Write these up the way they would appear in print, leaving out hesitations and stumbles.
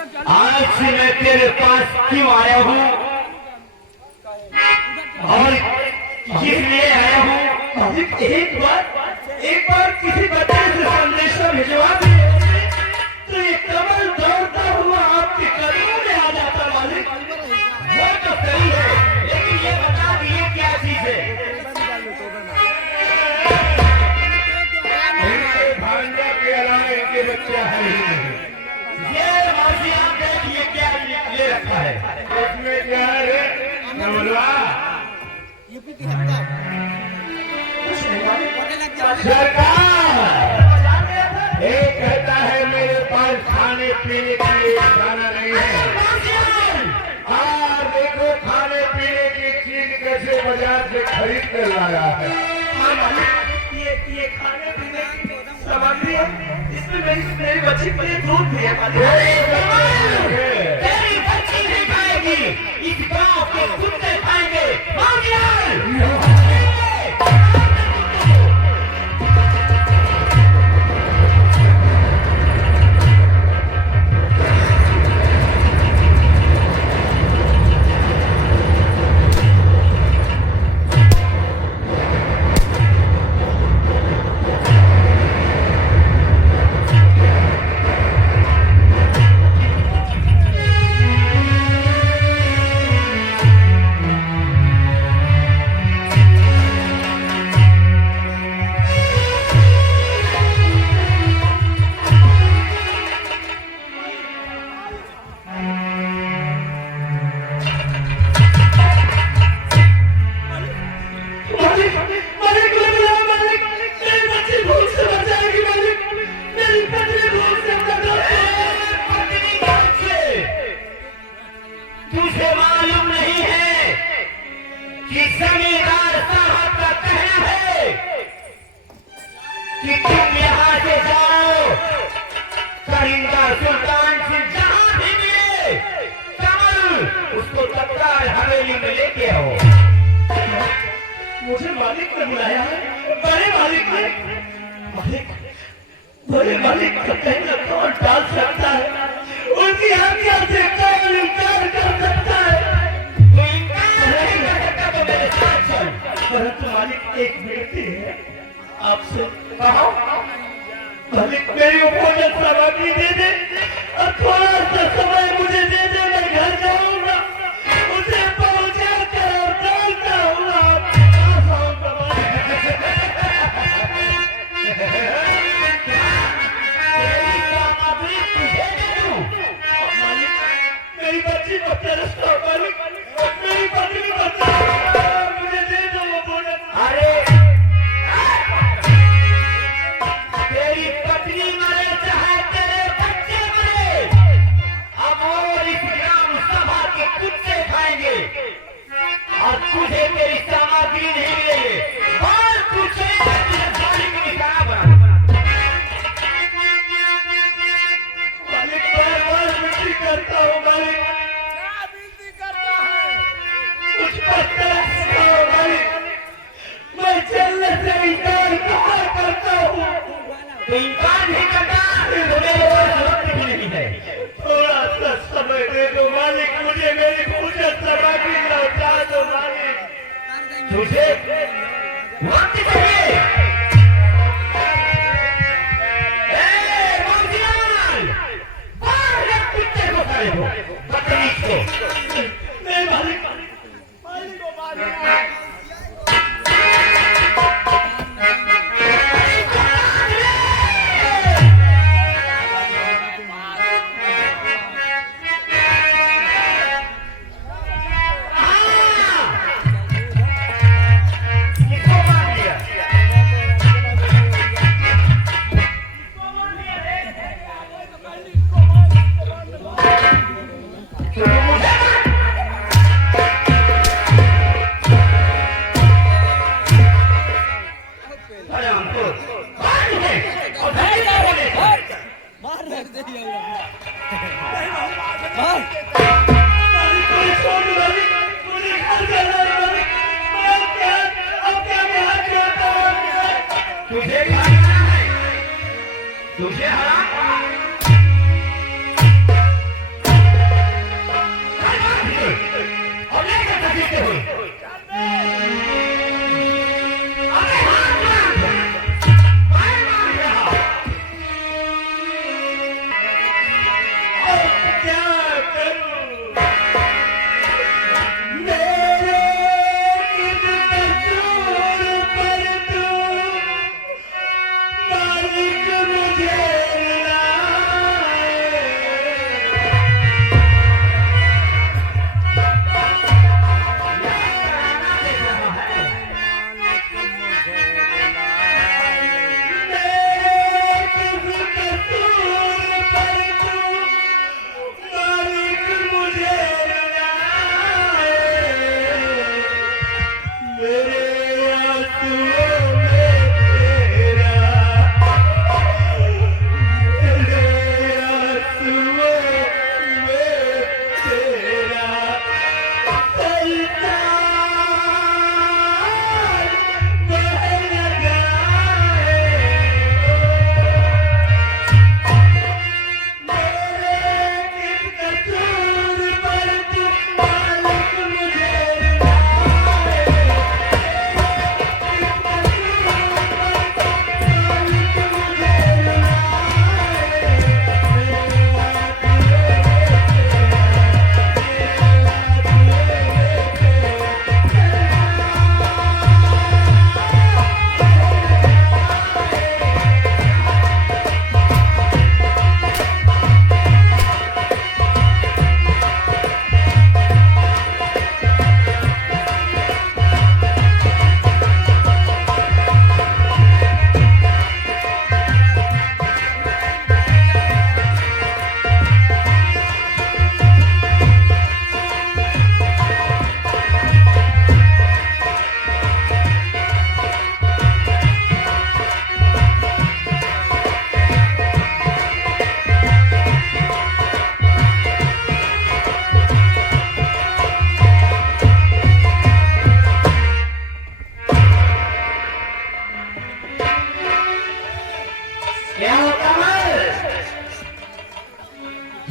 आज मैं तेरे पास क्यों आया हूँ और इसलिए आया हूँ, एक बार किसी बच्चे से संदेशा भिजवा दिए तो ये कमल दौड़ता हुआ आपके कदमों में आ जाता मालिक। वो तो सही है, लेकिन ये बता दिए क्या चीज है? भांजा के अलावा इनके बच्चा है ही नहीं। ये मासी आप देखिए क्या ले रखा है, उसमें क्या है? सरकार एक कहता है मेरे पास खाने पीने के लिए खाना नहीं है, और देखो खाने पीने की चीज कैसे बाजार से खरीद कर लाया है। ये खाने पीने की सामग्री है, इसमें मेरी बच्ची के लिए दूध भी है। तेरी बच्ची नहीं खाएगी, इस गांव के कुत्ते खाएंगे। तुझे मालूम नहीं है कि जमींदार साहब का कहना है कि तुम यहाँ से जाओ, करिंदा सुल्तान से जहां भी मिले कमल उसको तत्काल हवेली में लेके आओ। मुझे मालिक ने बुलाया है, बड़े मालिक ने। बड़े मालिक का कहना कौन टाल सकता है? उनकी आज्ञा से कौन इनकार कर सकता है? तो इनकार नहीं कर सकता तो मेरे साथ चल। परंतु मालिक एक विनती है आपसे। कहो मालिक, मेरी भोजन सामग्री दे दे और थोड़ा सा समय मुझे दे दे, मैं घर जाऊंगा, उसे पहुंचा कर और डालता हूँ आपके पास आऊंगा। मेरी बच्ची को तरसता मालिक, मेरी पत्नी बच्चा मुझे दे दो वो भोजन। अरे तेरी पत्नी मरे चाहे तेरे बच्चे मरे, अब और इस ग्राम सभा के कुत्ते खाएंगे और तुझे तेरी सामग्री नहीं मिलेगी। और तुझे जाने की निशाना बना मालिक, बार-बार विनती करता हूँ मालिक, कुछ पता है मालिक, मैं चलने से इनकार कहाँ करता हूँ? तो इनकार नहीं करता तो मेरे पास वक्त भी नहीं है। थोड़ा सा समय दे दो मालिक, मुझे मेरी पूजा सामग्री लौटा दो मालिक। तुझे वक्त चाहिए? कुत्ते को करे हो, बदतमीज को। नहीं मालिक, मालिक को मालिक तुझे खाना है, तुझे हराम क्या करूं? मेरे किस कसूर पर तू मालिक मुझे रुलाए?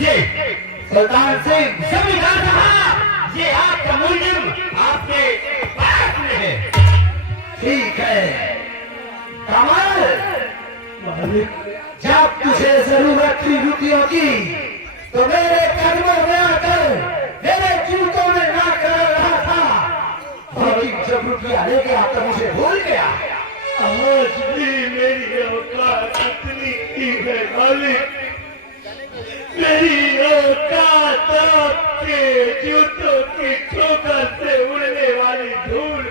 ये सुल्तान सिंह जमींदार साहब, ये आपका मुल्जिम आपके पास में है। ठीक है कमाल, मालिक जब तुझे जरूरत थी रुपयों की तो मेरे कदमों में आकर मेरे जूतों में ना कर रहा था, और जब रुपया ले गया तो मुझे भूल गया। आज भी मेरी औकात इतनी ही है मालिक, मेरी औकात आपके जूतों की ठोकर से उड़ने वाली धूल।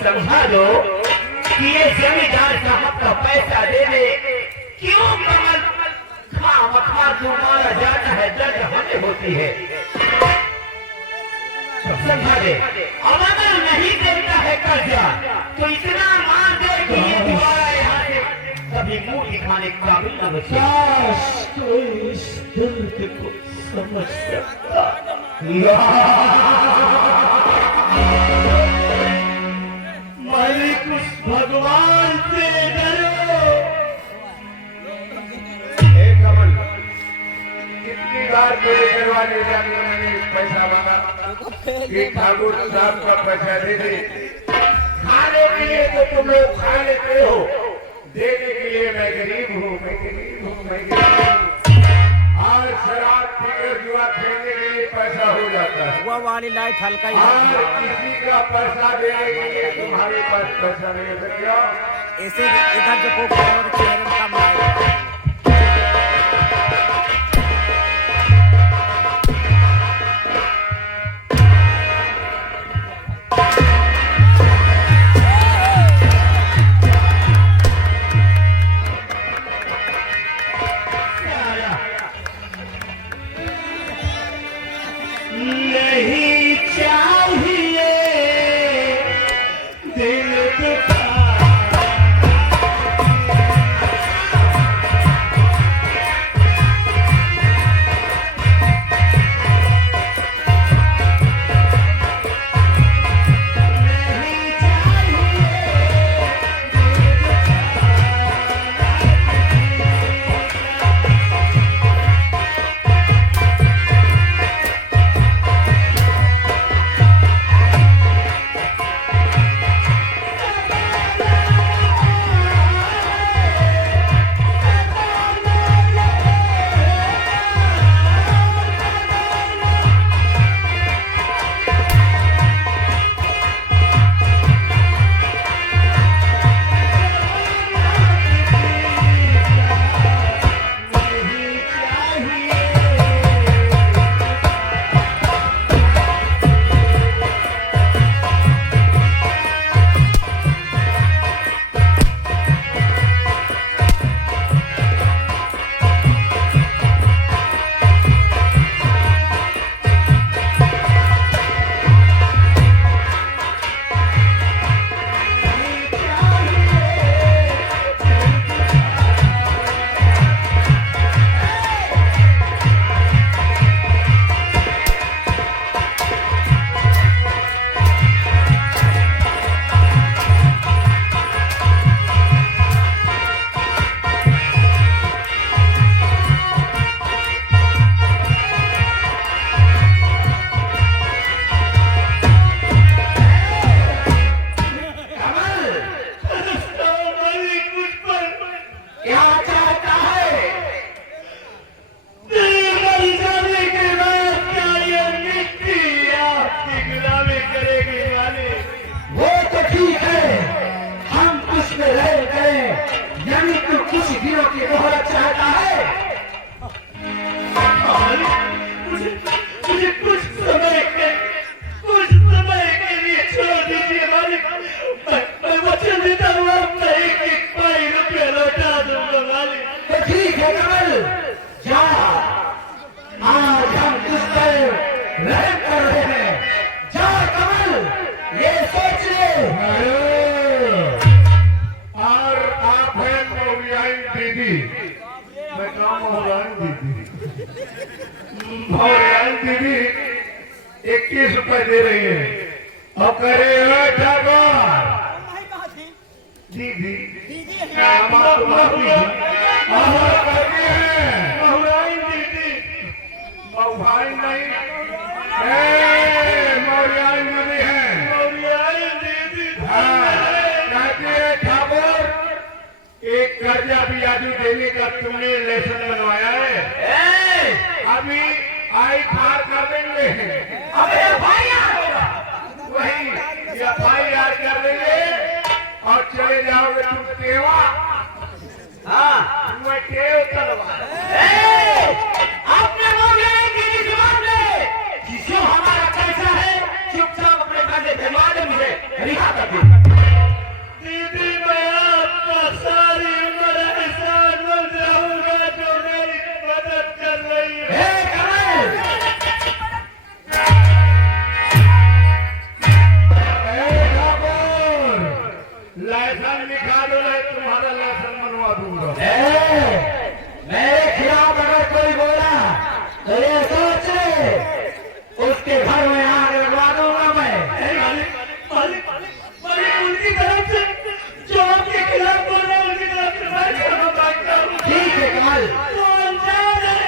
समझा दो कि ये जमींदार साहब का पैसा दे दे। क्यों कमल खामखा जो मारा जाता है दर्द हमें होती है। समझा दे। अब अगर नहीं देता है कर्जा तो इतना मार दे कि ये दोबारा यहाँ से कभी मुंह दिखाने के काबिल न बचे। काश कोई इस दर्द को समझ सकता। मालिक उस भगवान से डरो। कमल कितनी बार मेरे दरवाजे जाके मैंने पैसा मांगा कि ठाकुर साहब का पैसा दे दे। खाने के लिए तो तुम लोग खा लेते हो, देने के लिए मैं गरीब हूँ, मैं गरीब हूँ, मैं गरीब हूँ। आज शराब पीकर जुआ खेलने के लिए पैसा हो जाता है। वो वाली लाइट हल्का ही आज किसी का पैसा देने के लिए तुम्हारे पास पैसा नहीं है तो क्या? ऐसे इधर जो कोक और चेहरे में कम आएगा। नहीं चाहिए दिल दुखा। दीदी 21 रुपए दे रही है और करे दीदी भाई नहीं मौर्याई नदी है। कहते हैं ठाकुर एक कर्जा ब्याजू देने का तुमने लेसन बनवाया है, अभी आई फार कर देंगे। अबे FIR होगा। वही FIR कर देंगे और चले जाओगे तुम टेवा। हाँ, तुम्हें टेव तलवार। आपने बोल रहे हैं कि जुबान में जो हमारा कैसा है चुपचाप अपने पैसे दिलवा दे, मुझे रिहा कर दे। करवा दूंगा। मेरे खिलाफ अगर कोई बोला तो ये सोच ले, उसके घर में आग लगवा दूंगा मैं। मालिक उनकी तरफ से जो आपके खिलाफ बोल रहे हैं उनकी तरफ से मैं क्षमा मांगता हूँ। ठीक है कमल, तो अनजान है,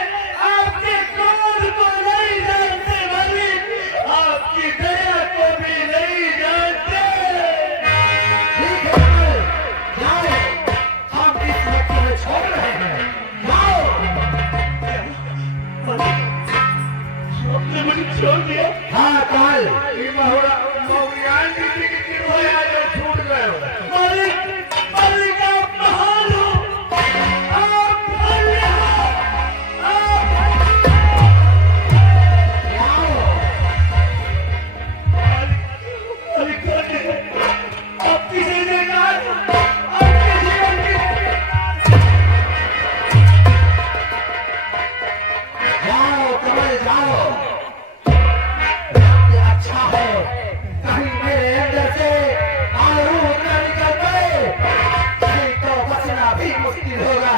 आपके क्रोध को नहीं जानते मालिक, आपकी दया को भी नहीं जानते। ठीक है कमल, जाओ, हम इस व्यक्ति में छोड़ रहे हैं, जाओ। आपने मुझे छोड़ दिया। हाँ कमल, ये महुआ मौरियान दीदी की चिड़िया जो छूट गए हो। मालिक मालिक आप महान हो, आप धन्य हो, आप मालिक धन्य हो। आप किसी ने कहा आपके जीवन की जाओ कमल जाओ, ये अच्छा है, कहीं मेरे अंदर से आरूह न निकल गए, नहीं तो बचना भी मुश्किल होगा।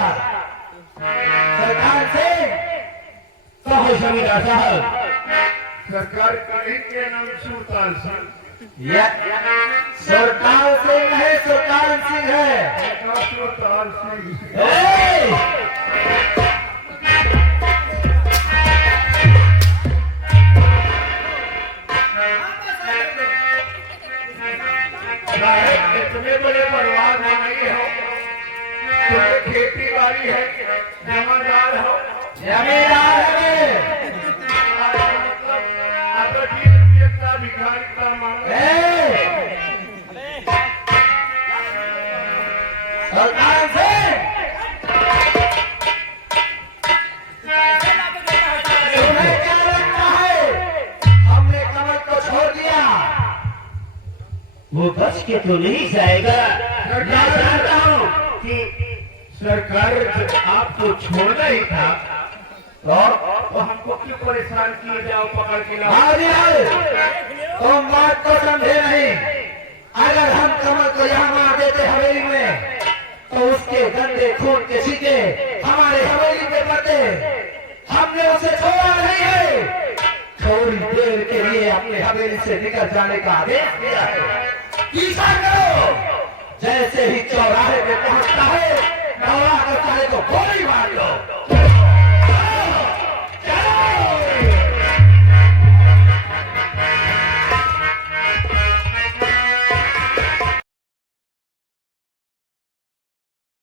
सरकार से कहो जमींदार साहब, सरकार के नाम सुरताल सिंह। सरकार सिंह है, सुल्तान सिंह है। सुरताल सिंह। ए! साहब इतने बड़े परिवार में नहीं हो, तुम्हें खेती बाड़ी है, जमादार हो, जमींदार है। मतलब आप ठीक इतना भिखारी का मानो। सरकार से तुम्हें क्या लगता है हमने कमल को छोड़ दिया? वो बच के तो नहीं जाएगा। मैं जानता हूँ कि सरकार आपको छोड़ना ही था, तो हमको क्यों परेशान किए जाओ पकड़ के लाओ। हाजिर, तुम बात को समझे नहीं। अगर हम कमल को यहाँ मार देते हवेली में, तो उसके गंदे खून के छींटे हमारे हवेली पे पड़ते। हमने उसे छोड़ा नहीं है, थोड़ी देर के लिए अपने हवेली से निकल जाने का आदेश दिया है। पीछा करो, जैसे ही चौराहे पे पहुंचता है, दौड़ा कर चाहे तो गोली मार लो।